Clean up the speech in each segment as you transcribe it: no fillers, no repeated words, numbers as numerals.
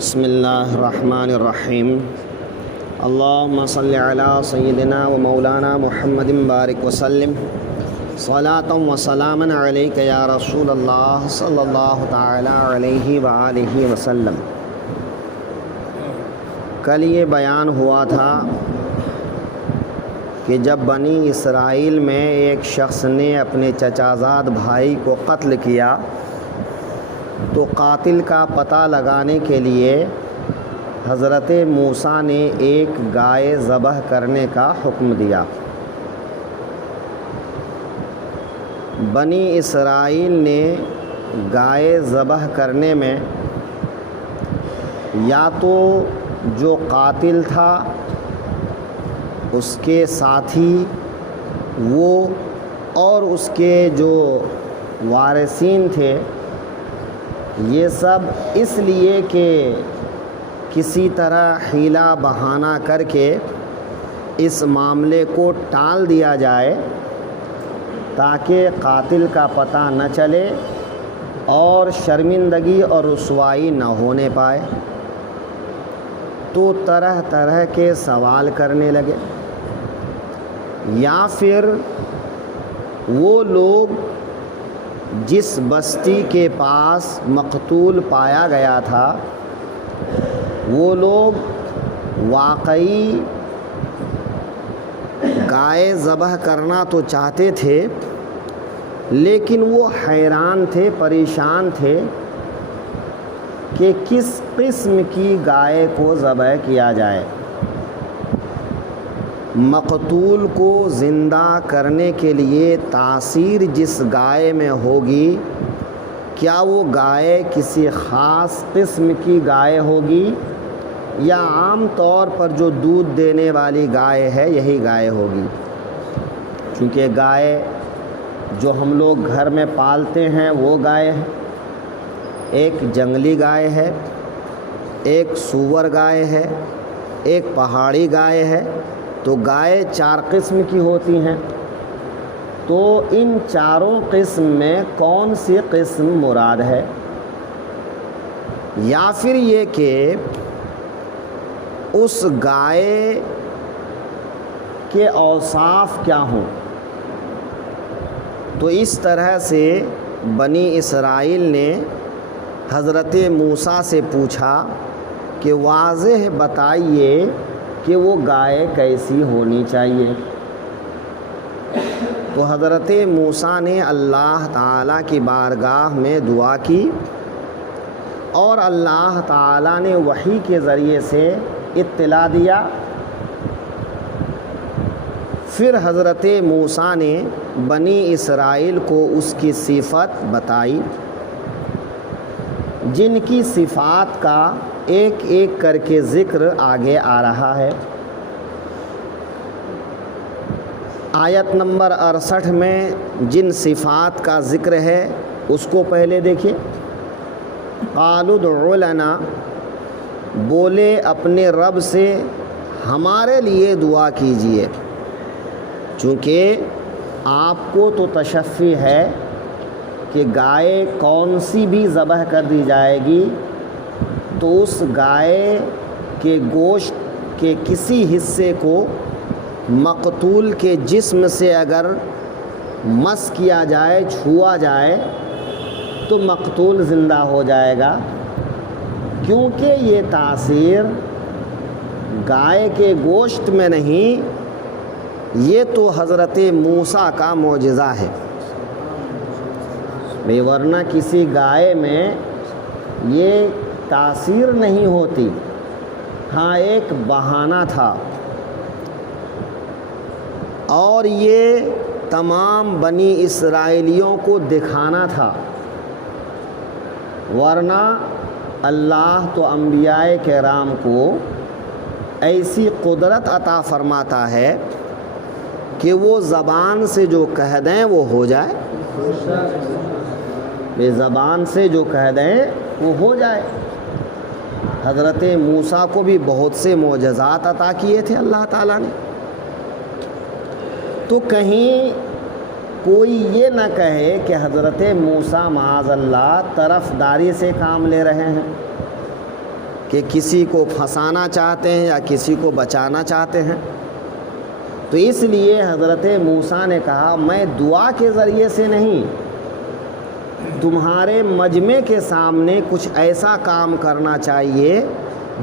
بسم اللہ الرحمن الرحیم اللہم صلی علی سیدنا و مولانا محمد بارک وسلم صلاۃ و سلاما علیک یا رسول اللہ صلی اللہ تعالی علیہ وآلہ وسلم۔ کل یہ بیان ہوا تھا کہ جب بنی اسرائیل میں ایک شخص نے اپنے چچازاد بھائی کو قتل کیا تو قاتل کا پتہ لگانے کے لیے حضرت موسیٰ نے ایک گائے ذبح کرنے کا حکم دیا۔ بنی اسرائیل نے گائے ذبح کرنے میں یا تو جو قاتل تھا اس کے ساتھی وہ اور اس کے جو وارثین تھے، یہ سب اس لیے کہ کسی طرح حیلہ بہانہ کر کے اس معاملے کو ٹال دیا جائے تاکہ قاتل کا پتہ نہ چلے اور شرمندگی اور رسوائی نہ ہونے پائے، تو طرح طرح کے سوال کرنے لگے۔ یا پھر وہ لوگ جس بستی کے پاس مقتول پایا گیا تھا وہ لوگ واقعی گائے ذبح کرنا تو چاہتے تھے، لیکن وہ حیران تھے، پریشان تھے کہ کس قسم کی گائے کو ذبح کیا جائے۔ مقتول کو زندہ کرنے کے لیے تاثیر جس گائے میں ہوگی، کیا وہ گائے کسی خاص قسم کی گائے ہوگی یا عام طور پر جو دودھ دینے والی گائے ہے یہی گائے ہوگی؟ کیونکہ گائے جو ہم لوگ گھر میں پالتے ہیں وہ گائے ہے، ایک جنگلی گائے ہے، ایک سور گائے ہے، ایک پہاڑی گائے ہے، تو گائے 4 قسم کی ہوتی ہیں۔ تو ان چاروں قسم میں کون سی قسم مراد ہے؟ یا پھر یہ کہ اس گائے کے اوصاف کیا ہوں؟ تو اس طرح سے بنی اسرائیل نے حضرت موسیٰ سے پوچھا کہ واضح بتائیے کہ وہ گائے کیسی ہونی چاہیے۔ تو حضرت موسیٰ نے اللہ تعالیٰ کی بارگاہ میں دعا کی اور اللہ تعالیٰ نے وحی کے ذریعے سے اطلاع دیا۔ پھر حضرت موسیٰ نے بنی اسرائیل کو اس کی صفت بتائی، جن کی صفات کا ایک ایک کر کے ذکر آگے آ رہا ہے۔ آیت نمبر 68 میں جن صفات کا ذکر ہے اس کو پہلے دیکھیے۔ قالوا ادع لنا، بولے اپنے رب سے ہمارے لیے دعا کیجیے، چونکہ آپ کو تو تشفی ہے کہ گائے کون سی بھی ذبح کر دی جائے گی تو اس گائے کے گوشت کے کسی حصے کو مقتول کے جسم سے اگر مس کیا جائے، چھوا جائے تو مقتول زندہ ہو جائے گا، کیونکہ یہ تاثیر گائے کے گوشت میں نہیں، یہ تو حضرت موسیٰ کا معجزہ ہے۔ ورنہ کسی گائے میں یہ تاثیر نہیں ہوتی۔ ہاں ایک بہانہ تھا، اور یہ تمام بنی اسرائیلیوں کو دکھانا تھا، ورنہ اللہ تو انبیاء کرام کو ایسی قدرت عطا فرماتا ہے کہ وہ زبان سے جو کہہ دیں وہ ہو جائے، بے زبان سے جو کہہ دیں وہ ہو جائے۔ حضرت موسیٰ کو بھی بہت سے معجزات عطا کیے تھے اللہ تعالیٰ نے۔ تو کہیں کوئی یہ نہ کہے کہ حضرت موسیٰ معاذ اللہ طرفداری سے کام لے رہے ہیں، کہ کسی کو پھنسانا چاہتے ہیں یا کسی کو بچانا چاہتے ہیں. تو اس لیے حضرت موسیٰ نے کہا میں دعا کے ذریعے سے نہیں، تمہارے مجمع کے سامنے کچھ ایسا کام کرنا چاہیے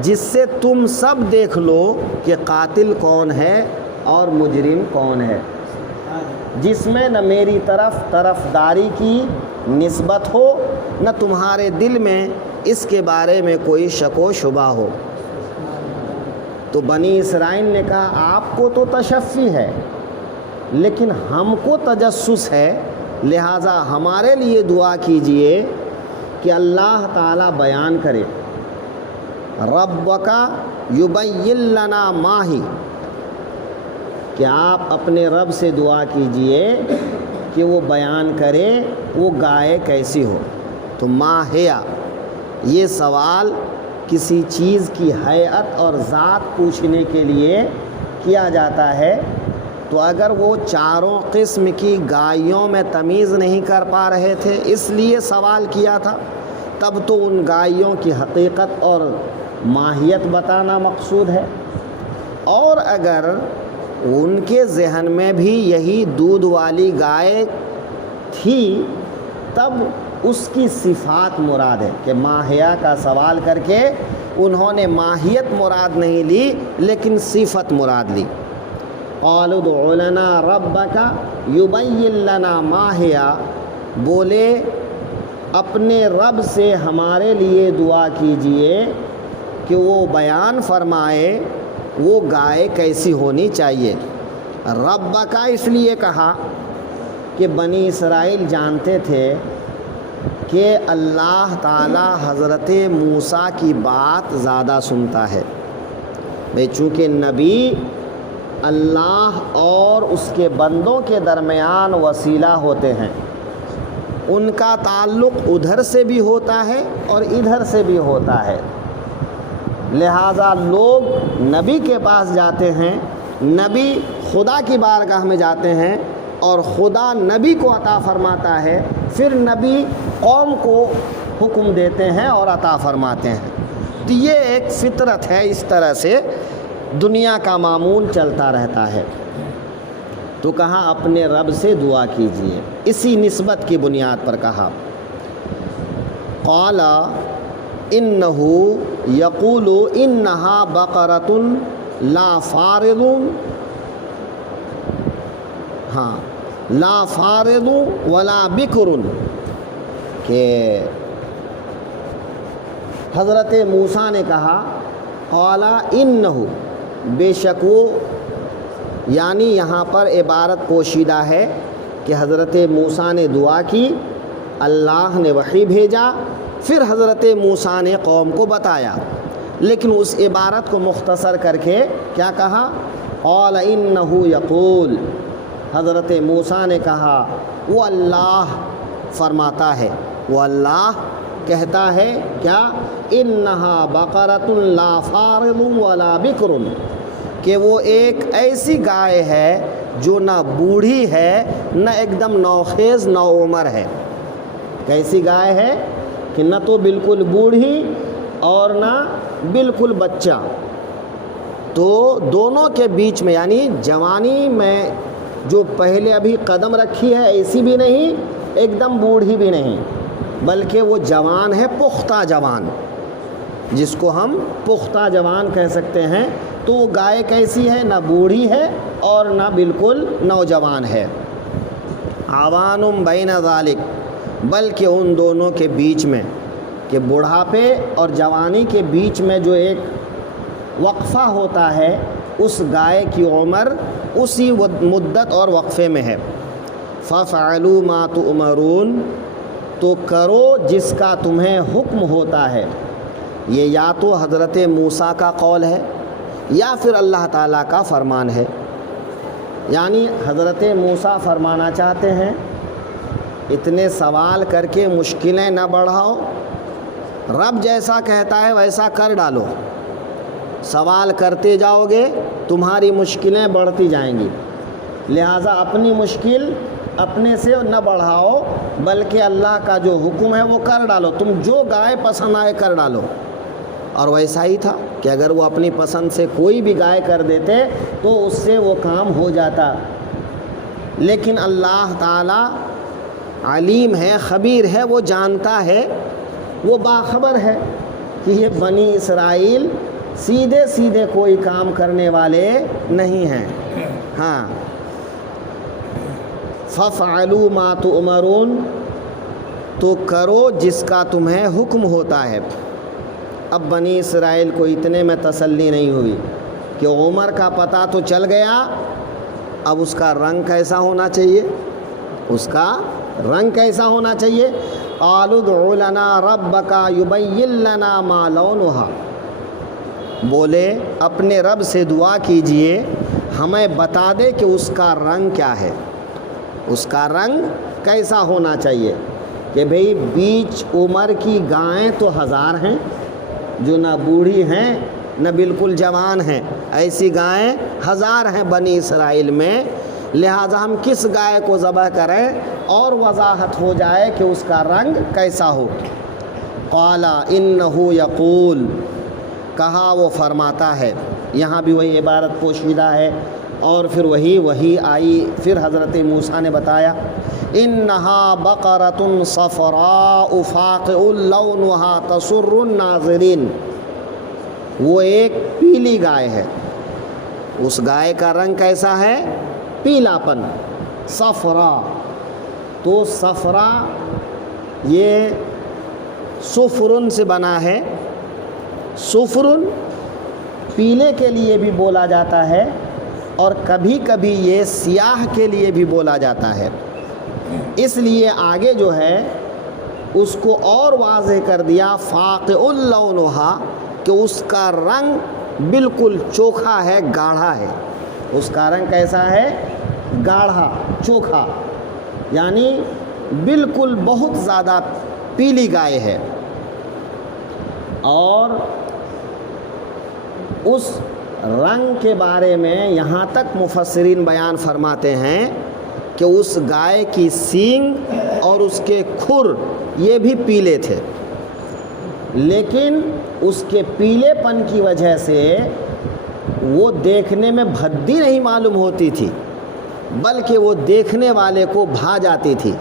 جس سے تم سب دیکھ لو کہ قاتل کون ہے اور مجرم کون ہے، جس میں نہ میری طرفداری کی نسبت ہو، نہ تمہارے دل میں اس کے بارے میں کوئی شک و شبہ ہو. تو بنی اسرائیل نے کہا آپ کو تو تشفی ہے لیکن ہم کو تجسس ہے، لہٰذا ہمارے لیے دعا کیجئے کہ اللہ تعالیٰ بیان کرے. ربک یبین لنا ما ہی، کہ آپ اپنے رب سے دعا کیجئے کہ وہ بیان کرے وہ گائے کیسی ہو. تو ما ہیا، یہ سوال کسی چیز کی ہیئت اور ذات پوچھنے کے لیے کیا جاتا ہے. تو اگر وہ چاروں قسم کی گائیوں میں تمیز نہیں کر پا رہے تھے اس لیے سوال کیا تھا، تب تو ان گائیوں کی حقیقت اور ماہیت بتانا مقصود ہے. اور اگر ان کے ذہن میں بھی یہی دودھ والی گائے تھی تب اس کی صفات مراد ہے، کہ ماہیا کا سوال کر کے انہوں نے ماہیت مراد نہیں لی لیکن صفت مراد لی. قالوا ادع لنا ربک یبین لنا ما ہی، بولے اپنے رب سے ہمارے لیے دعا کیجئے کہ وہ بیان فرمائے وہ گائے کیسی ہونی چاہیے. رب کا اس لیے کہا کہ بنی اسرائیل جانتے تھے کہ اللہ تعالی حضرت موسیٰ کی بات زیادہ سنتا ہے. چونکہ نبی اللہ اور اس کے بندوں کے درمیان وسیلہ ہوتے ہیں، ان کا تعلق ادھر سے بھی ہوتا ہے اور ادھر سے بھی ہوتا ہے. لہٰذا لوگ نبی کے پاس جاتے ہیں، نبی خدا کی بارگاہ میں جاتے ہیں اور خدا نبی کو عطا فرماتا ہے، پھر نبی قوم کو حکم دیتے ہیں اور عطا فرماتے ہیں. تو یہ ایک فطرت ہے، اس طرح سے دنیا کا معمول چلتا رہتا ہے. تو کہا اپنے رب سے دعا کیجئے، اسی نسبت کی بنیاد پر کہا. قال انہ یقول انہا بقرۃ لا فارض، لا فارض ولا بکر، کہ حضرت موسیٰ نے کہا قال انہ، بے شک وہ، یعنی یہاں پر عبارت پوشیدہ ہے کہ حضرت موسیٰ نے دعا کی، اللہ نے وحی بھیجا، پھر حضرت موسیٰ نے قوم کو بتایا، لیکن اس عبارت کو مختصر کر کے کیا کہا؟ قال انہ یقول، حضرت موسیٰ نے کہا وہ اللہ فرماتا ہے، وہ اللہ کہتا ہے کیا؟ انہا بقرۃ لا فارض ولا بکر، کہ وہ ایک ایسی گائے ہے جو نہ بوڑھی ہے نہ ایک دم نوخیز نوعمر ہے. کیسی گائے ہے کہ نہ تو بالکل بوڑھی اور نہ بالکل بچہ، تو دونوں کے بیچ میں، یعنی جوانی میں جو پہلے ابھی قدم رکھی ہے ایسی بھی نہیں، ایک دم بوڑھی بھی نہیں، بلکہ وہ جوان ہے، پختہ جوان، جس کو ہم پختہ جوان کہہ سکتے ہیں. تو وہ گائے کیسی ہے؟ نہ بوڑھی ہے اور نہ بالکل نوجوان ہے. عوان بین ذالک، بلکہ ان دونوں کے بیچ میں، کہ بڑھاپے اور جوانی کے بیچ میں جو ایک وقفہ ہوتا ہے، اس گائے کی عمر اسی مدت اور وقفے میں ہے. فَفَعَلُوا مَا تُؤْمَرُونَ، تو کرو جس کا تمہیں حکم ہوتا ہے. یہ یا تو حضرت موسیٰ کا قول ہے یا پھر اللہ تعالیٰ کا فرمان ہے. یعنی حضرت موسیٰ فرمانا چاہتے ہیں اتنے سوال کر کے مشکلیں نہ بڑھاؤ، رب جیسا کہتا ہے ویسا کر ڈالو. سوال کرتے جاؤ گے تمہاری مشکلیں بڑھتی جائیں گی، لہٰذا اپنی مشکل اپنے سے نہ بڑھاؤ، بلکہ اللہ کا جو حکم ہے وہ کر ڈالو. تم جو گائے پسند آئے کر ڈالو. اور ویسا ہی تھا کہ اگر وہ اپنی پسند سے کوئی بھی گائے کر دیتے تو اس سے وہ کام ہو جاتا، لیکن اللہ تعالی علیم ہے، خبیر ہے، وہ جانتا ہے، وہ باخبر ہے کہ یہ بنی اسرائیل سیدھے سیدھے کوئی کام کرنے والے نہیں ہیں۔ ہاں، فَافْعَلُوا مَا تُؤْمَرُونَ، تو کرو جس کا تمہیں حکم ہوتا ہے۔ اب بنی اسرائیل کو اتنے میں تسلی نہیں ہوئی کہ عمر کا پتہ تو چل گیا، اب اس کا رنگ کیسا ہونا چاہیے، اس کا رنگ کیسا ہونا چاہیے۔ قَالُوا ادْعُ لَنَا رَبَّكَ يُبَيِّن لَنَا مَا لَوْنُهَا، بولے اپنے رب سے دعا کیجئے ہمیں بتا دے کہ اس کا رنگ کیا ہے، اس کا رنگ کیسا ہونا چاہیے۔ کہ بھئی بیچ عمر کی گائیں تو ہزار ہیں جو نہ بوڑھی ہیں نہ بالکل جوان ہیں، ایسی گائیں ہزار ہیں بنی اسرائیل میں، لہٰذا ہم کس گائے کو ذبح کریں اور وضاحت ہو جائے کہ اس کا رنگ کیسا ہو۔ قال انہ یقول، کہا وہ فرماتا ہے، یہاں بھی وہی عبارت پوشیدہ ہے، اور پھر وہی آئی، پھر حضرت موسیٰ نے بتایا انہا بقرۃ صفراء فاقع لونہا تسر الناظرین، وہ ایک پیلی گائے ہے، اس گائے کا رنگ کیسا ہے، پیلا پن، صفرا، تو صفرا یہ صفرن سے بنا ہے، صفرن پیلے کے لیے بھی بولا جاتا ہے اور کبھی کبھی یہ سیاہ کے لیے بھی بولا جاتا ہے، اس لیے آگے جو ہے اس کو اور واضح کر دیا فاقع لونہا، کہ اس کا رنگ بالکل چوکھا ہے، گاڑھا ہے، اس کا رنگ کیسا ہے، گاڑھا چوکھا، یعنی بالکل بہت زیادہ پیلی گائے ہے۔ اور اس رنگ کے بارے میں یہاں تک مفسرین بیان فرماتے ہیں کہ اس گائے کی سینگ اور اس کے کھر یہ بھی پیلے تھے، لیکن اس کے پیلے پن کی وجہ سے وہ دیکھنے میں بھدی نہیں معلوم ہوتی تھی، بلکہ وہ دیکھنے والے کو بھا جاتی تھی،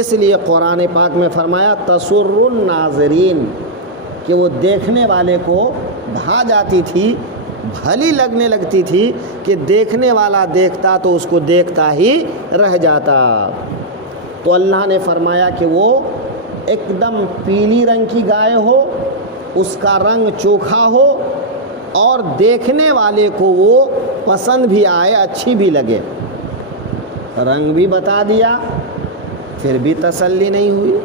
اس لیے قرآن پاک میں فرمایا تسر الناظرین، کہ وہ دیکھنے والے کو بھا جاتی تھی، بھلی لگنے لگتی تھی کہ دیکھنے والا دیکھتا تو اس کو دیکھتا ہی رہ جاتا۔ تو اللہ نے فرمایا کہ وہ ایک دم پیلی رنگ کی گائے ہو، اس کا رنگ چوکھا ہو اور دیکھنے والے کو وہ پسند بھی آئے، اچھی بھی لگے۔ رنگ بھی بتا دیا، پھر بھی تسلی نہیں ہوئی۔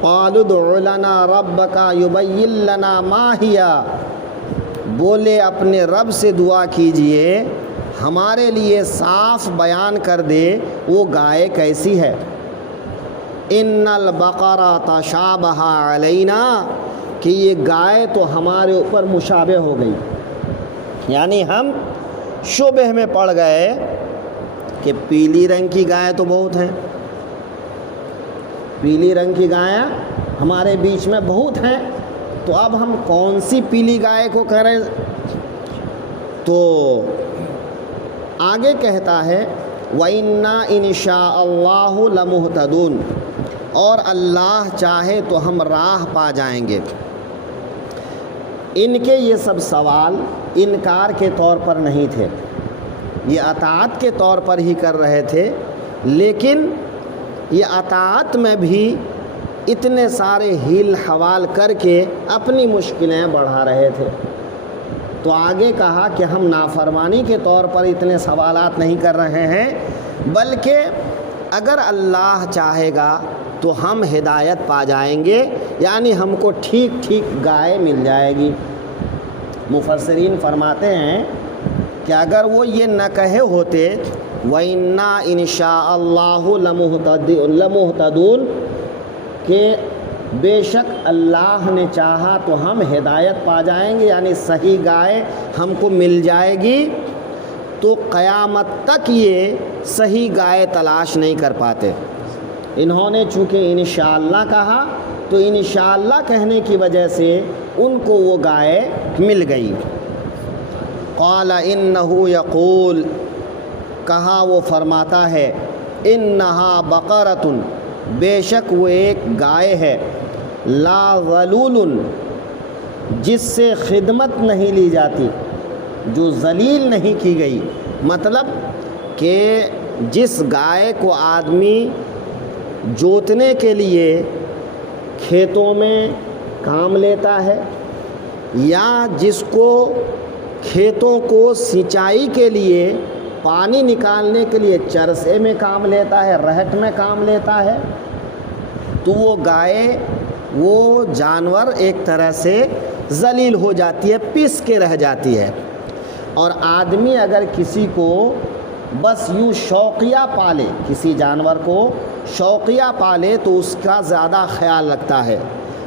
قالوا ادْعُ لَنَا رَبَّكَ يُبَيِّن لَنَا مَا هِيَ، بولے اپنے رب سے دعا کیجئے ہمارے لیے صاف بیان کر دے وہ گائے کیسی ہے۔ ان البقرہ تشابہ علینا، کہ یہ گائے تو ہمارے اوپر مشابہ ہو گئی، یعنی ہم شبہ میں پڑ گئے کہ پیلی رنگ کی گائے تو بہت ہیں، پیلی رنگ کی گائیں ہمارے بیچ میں بہت ہیں، تو اب ہم کون سی پیلی گائے کو کریں؟ تو آگے کہتا ہے وَإِنَّا إِنْ شَاءَ اللَّهُ لَمُهْتَدُونَ، اور اللہ چاہے تو ہم راہ پا جائیں گے۔ ان کے یہ سب سوال انکار کے طور پر نہیں تھے، یہ اطاعت کے طور پر ہی کر رہے تھے، لیکن یہ اطاعت میں بھی اتنے سارے ہیل حوال کر کے اپنی مشکلیں بڑھا رہے تھے۔ تو آگے کہا کہ ہم نافرمانی کے طور پر اتنے سوالات نہیں کر رہے ہیں، بلکہ اگر اللہ چاہے گا تو ہم ہدایت پا جائیں گے، یعنی ہم کو ٹھیک ٹھیک گائے مل جائے گی۔ مفسرین فرماتے ہیں کہ اگر وہ یہ نہ کہے ہوتے وَإِنَّا إِنْ شَاءَ اللَّهُ لَمُهْتَدُونَ، کہ بے شک اللہ نے چاہا تو ہم ہدایت پا جائیں گے، یعنی صحیح گائے ہم کو مل جائے گی، تو قیامت تک یہ صحیح گائے تلاش نہیں کر پاتے۔ انہوں نے چونکہ انشاءاللہ کہا تو انشاءاللہ کہنے کی وجہ سے ان کو وہ گائے مل گئی۔ قال انہ یقول، کہا وہ فرماتا ہے، انہا بقرۃ، بے شک وہ ایک گائے ہے، لا ذلول، جس سے خدمت نہیں لی جاتی، جو ذلیل نہیں کی گئی۔ مطلب کہ جس گائے کو آدمی جوتنے کے لیے کھیتوں میں کام لیتا ہے، یا جس کو کھیتوں کو سینچائی کے لیے پانی نکالنے کے لیے چرسے میں کام لیتا ہے، رہٹ میں کام لیتا ہے، تو وہ گائے، وہ جانور ایک طرح سے ذلیل ہو جاتی ہے، پس کے رہ جاتی ہے۔ اور آدمی اگر کسی کو بس یوں شوقیہ پالے، کسی جانور کو شوقیہ پالے تو اس کا زیادہ خیال رکھتا ہے،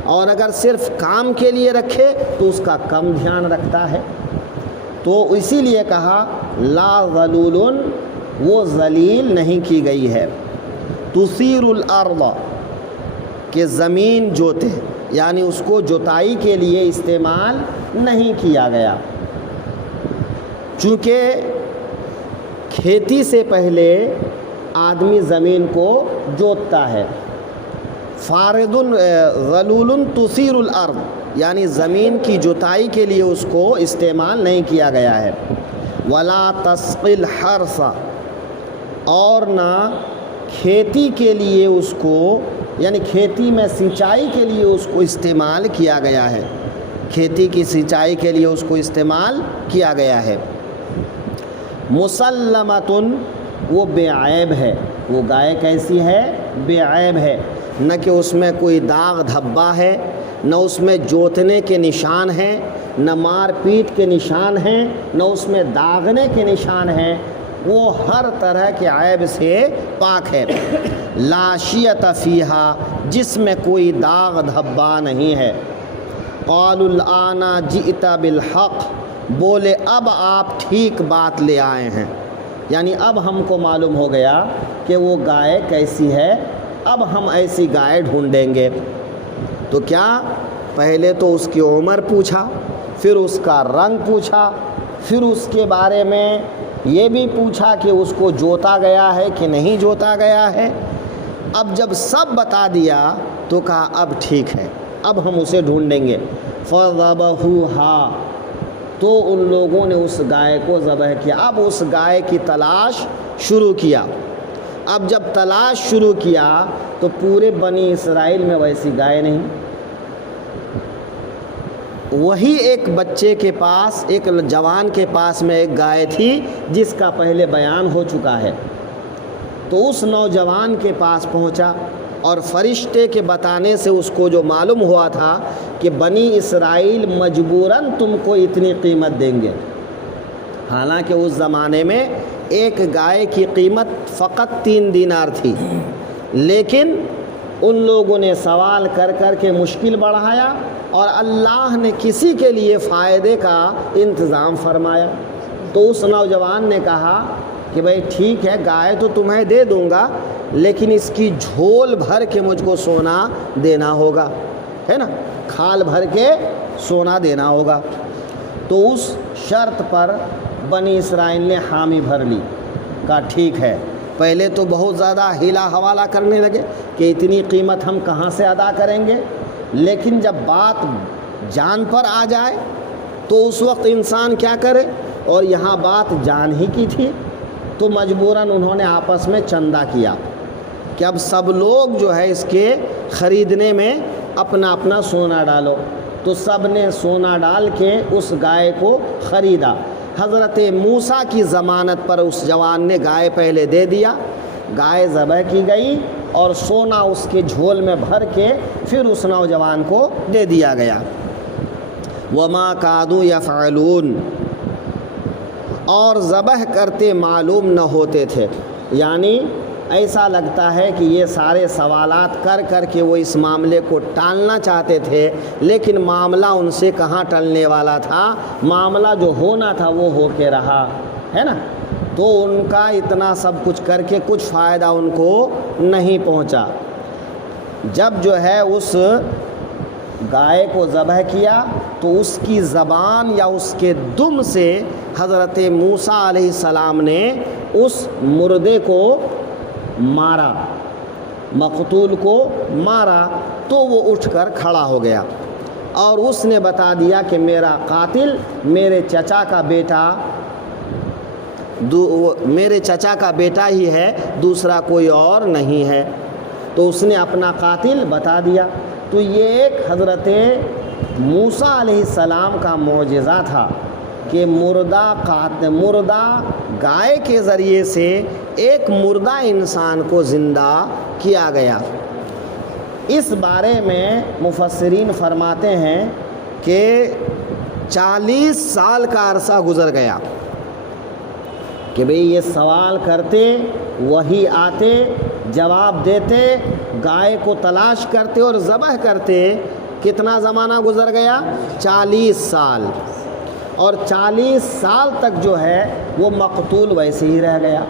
اور اگر صرف کام کے لیے رکھے تو اس کا کم دھیان رکھتا ہے۔ تو اسی لیے کہا لا ذلول، وہ ذلیل نہیں کی گئی ہے۔ تثیر الارض، کہ زمین جوتے، یعنی اس کو جوتائی کے لیے استعمال نہیں کیا گیا، چونکہ کھیتی سے پہلے آدمی زمین کو جوتتا ہے۔ فارض ذلول تثیر الارض، یعنی زمین کی جوتائی کے لیے اس کو استعمال نہیں کیا گیا ہے۔ ولا تسقی الحرث، اور نہ کھیتی کے لیے اس کو، یعنی کھیتی میں سینچائی کے لیے اس کو استعمال کیا گیا ہے، کھیتی کی سینچائی کے لیے اس کو استعمال کیا گیا ہے۔ مسلمتن، وہ بے عیب ہے، وہ گائے کیسی ہے؟ بے عیب ہے، نہ کہ اس میں کوئی داغ دھبا ہے، نہ اس میں جوتنے کے نشان ہیں، نہ مار پیٹ کے نشان ہیں، نہ اس میں داغنے کے نشان ہیں، وہ ہر طرح کے عیب سے پاک ہے۔ لا شیۃ فیہا، جس میں کوئی داغ دھبا نہیں ہے۔ قالوا الآن جئت بالحق، بولے اب آپ ٹھیک بات لے آئے ہیں، یعنی اب ہم کو معلوم ہو گیا کہ وہ گائے کیسی ہے، اب ہم ایسی گائے ڈھونڈیں گے۔ تو کیا پہلے تو اس کی عمر پوچھا، پھر اس کا رنگ پوچھا، پھر اس کے بارے میں یہ بھی پوچھا کہ اس کو جوتا گیا ہے کہ نہیں جوتا گیا ہے۔ اب جب سب بتا دیا تو کہا اب ٹھیک ہے، اب ہم اسے ڈھونڈیں گے۔ فَذَبَحُوهَا، تو ان لوگوں نے اس گائے کو ذبح کیا۔ اب اس گائے کی تلاش شروع کیا۔ اب جب تلاش شروع کیا تو پورے بنی اسرائیل میں ویسی گائے نہیں۔ وہی ایک بچے کے پاس، ایک جوان کے پاس میں ایک گائے تھی جس کا پہلے بیان ہو چکا ہے۔ تو اس نوجوان کے پاس پہنچا، اور فرشتے کے بتانے سے اس کو جو معلوم ہوا تھا کہ بنی اسرائیل مجبوراً تم کو اتنی قیمت دیں گے۔ حالانکہ اس زمانے میں ایک گائے کی قیمت فقط 3 دینار تھی، لیکن ان لوگوں نے سوال کر کر کے مشکل بڑھایا، اور اللہ نے کسی کے لیے فائدے کا انتظام فرمایا۔ تو اس نوجوان نے کہا کہ بھئی ٹھیک ہے، گائے تو تمہیں دے دوں گا، لیکن اس کی جھول بھر کے مجھ کو سونا دینا ہوگا، ہے نا، کھال بھر کے سونا دینا ہوگا۔ تو اس شرط پر بنی اسرائیل نے حامی بھر لی، کہا ٹھیک ہے۔ پہلے تو بہت زیادہ ہیلا حوالہ کرنے لگے کہ اتنی قیمت ہم کہاں سے ادا کریں گے، لیکن جب بات جان پر آ جائے تو اس وقت انسان کیا کرے، اور یہاں بات جان ہی کی تھی، تو مجبوراً انہوں نے آپس میں چندہ کیا کہ اب سب لوگ جو ہے اس کے خریدنے میں اپنا اپنا سونا ڈالو۔ تو سب نے سونا ڈال کے اس گائے کو خریدا۔ حضرت موسیٰ کی ضمانت پر اس جوان نے گائے پہلے دے دیا، گائے ذبح کی گئی، اور سونا اس کے جھول میں بھر کے پھر اس نوجوان کو دے دیا گیا۔ وما کادوا یفعلون، اور ذبح کرتے معلوم نہ ہوتے تھے، یعنی ایسا لگتا ہے کہ یہ سارے سوالات کر کر کے وہ اس معاملے کو ٹالنا چاہتے تھے، لیکن معاملہ ان سے کہاں ٹلنے والا تھا، معاملہ جو ہونا تھا وہ ہو کے رہا، ہے نا۔ تو ان کا اتنا سب کچھ کر کے کچھ فائدہ ان کو نہیں پہنچا۔ جب جو ہے اس گائے کو ذبح کیا تو اس کی زبان یا اس کے دم سے حضرت موسیٰ علیہ السلام نے اس مردے کو مارا، مقتول کو مارا، تو وہ اٹھ کر کھڑا ہو گیا اور اس نے بتا دیا کہ میرا قاتل میرے چچا کا بیٹا ہی ہے، دوسرا کوئی اور نہیں ہے۔ تو اس نے اپنا قاتل بتا دیا۔ تو یہ ایک حضرت موسیٰ علیہ السلام کا معجزہ تھا کہ مردہ گائے کے ذریعے سے ایک مردہ انسان کو زندہ کیا گیا۔ اس بارے میں مفسرین فرماتے ہیں کہ 40 سال کا عرصہ گزر گیا کہ بھئی یہ سوال کرتے، وہی آتے، جواب دیتے، گائے کو تلاش کرتے اور ذبح کرتے۔ کتنا زمانہ گزر گیا؟ 40 سال۔ اور 40 سال تک جو ہے وہ مقتول ویسے ہی رہ گیا۔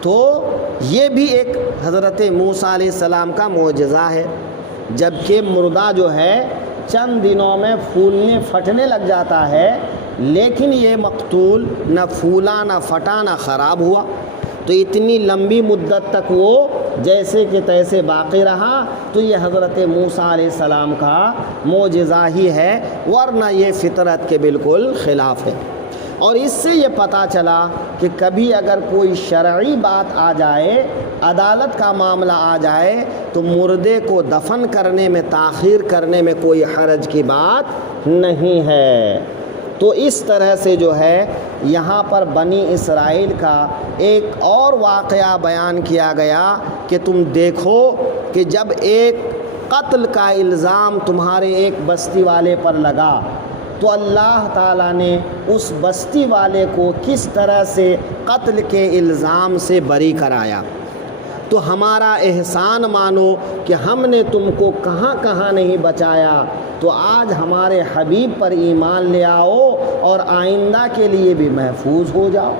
تو یہ بھی ایک حضرت موسیٰ علیہ السلام کا معجزہ ہے، جبکہ مردہ جو ہے چند دنوں میں پھولنے پھٹنے لگ جاتا ہے، لیکن یہ مقتول نہ پھولا نہ پھٹا نہ خراب ہوا۔ تو اتنی لمبی مدت تک وہ جیسے کہ تیسے باقی رہا، تو یہ حضرت موسیٰ علیہ السلام کا معجزہ ہی ہے، ورنہ یہ فطرت کے بالکل خلاف ہے۔ اور اس سے یہ پتہ چلا کہ کبھی اگر کوئی شرعی بات آ جائے، عدالت کا معاملہ آ جائے، تو مردے کو دفن کرنے میں تاخیر کرنے میں کوئی حرج کی بات نہیں ہے۔ تو اس طرح سے جو ہے یہاں پر بنی اسرائیل کا ایک اور واقعہ بیان کیا گیا کہ تم دیکھو کہ جب ایک قتل کا الزام تمہارے ایک بستی والے پر لگا تو اللہ تعالیٰ نے اس بستی والے کو کس طرح سے قتل کے الزام سے بری کرایا۔ تو ہمارا احسان مانو کہ ہم نے تم کو کہاں کہاں نہیں بچایا، تو آج ہمارے حبیب پر ایمان لے آؤ اور آئندہ کے لیے بھی محفوظ ہو جاؤ۔